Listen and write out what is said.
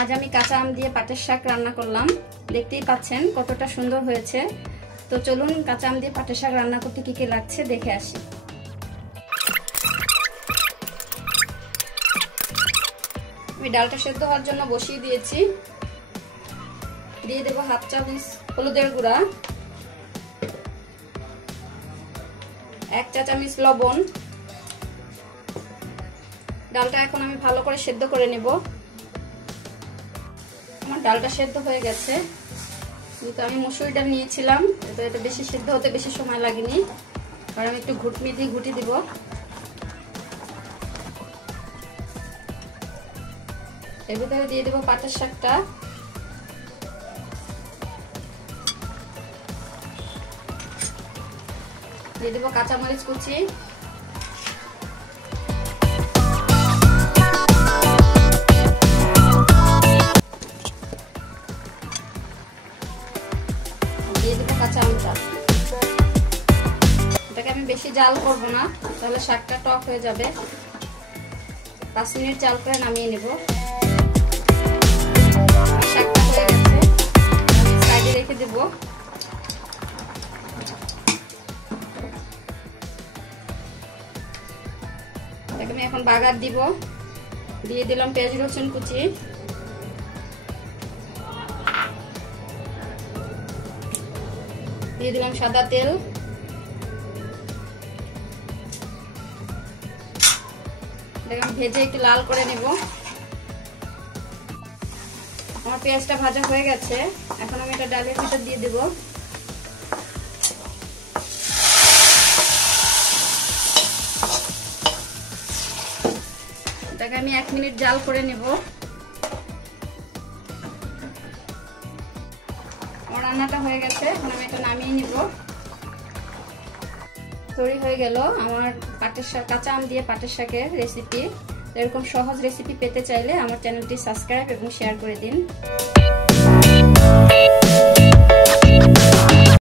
আজ আমি কাঁচা আম দিয়ে পাটের শাক রান্না করলাম। দেখতেই পাচ্ছেন কতটা সুন্দর হয়েছে। তো চলুন কাঁচা আম দিয়ে পাটের শাক রান্না করতে কি কি লাগছে দেখে আসি। আমি ডালটা সেদ্ধ হওয়ার জন্য বসিয়ে দিয়েছি। দিয়ে দেব হাফ চামচ হলুদের গুঁড়া, 1 চা চামচ লবণ। ডালটা এখন আমি ভালো করে সেদ্ধ করে নেব। আমার ডালটা সেদ্ধ হয়ে গেছে, কিন্তু আমি মসুরি ডাল নিয়েছিলাম, তো এটা বেশি সেদ্ধ হতে বেশি সময় লাগেনি। আর আমি একটু ঘুটনি দিয়ে ঘুটি দিব। এর ভিতরে দিয়ে দেবো পাটের শাকটা। দিয়ে দেবো কাঁচামরিচ কুচি, দিয়ে দেবো কাঁচা আমটা। এটাকে আমি বেশি জাল করব না, তাহলে শাকটা টক হয়ে যাবে। 5 মিনিট জাল করে নামিয়ে নেব। শাকটা হয়ে গেছে, আমি সাইডে রেখে দেব। এটাকে আমি এখন বাগার দিব। দিয়ে দিলাম পেঁয়াজ রসুন কুচি, দিয়ে দিলাম সাদা তেল, এটাকে আমি ভেজে একটু লাল করে নেব। আমার পেঁয়াজটা ভাজা হয়ে গেছে, এখন আমি এটা ডালের ভিতর দিয়ে দেব। এটাকে আমি 1 মিনিট জাল করে নেব। আমার রান্নাটা হয়ে গেছে, এখন আমি এটা নামিয়ে নিব। তৈরি হয়ে গেল আমার পাটের শাক, কাঁচা আম দিয়ে পাটের শাকের রেসিপি। এরকম সহজ রেসিপি পেতে চাইলে আমার চ্যানেলটি সাবস্ক্রাইব এবং শেয়ার করে দিন।